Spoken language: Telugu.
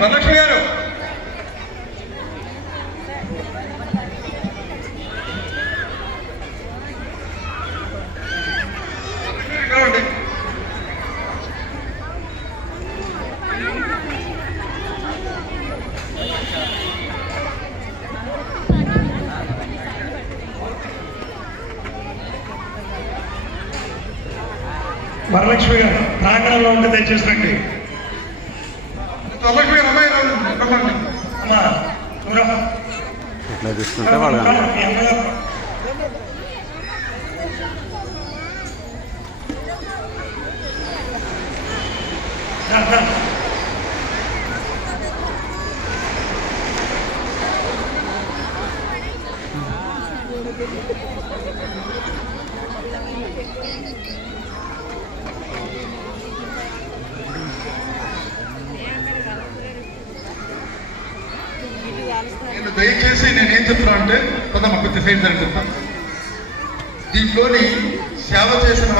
వరలక్ష్మి వరలక్ష్మి గారు ప్రాంగణంలో ఉంటే దయచేసి రండి వరలక్ష్మి గారు అమ్మాయి రావాలి. రమ్మండి. అమ్మా దూరం. ఇట్లా తీసుకుంటే వాళ్ళు కనపడరు. మీ నేను దయచేసి నేనేం చెప్తున్నా అంటే పదమ్మ కొద్ది సైడ్ జరుగుతా. దీంట్లోని సేవ చేసిన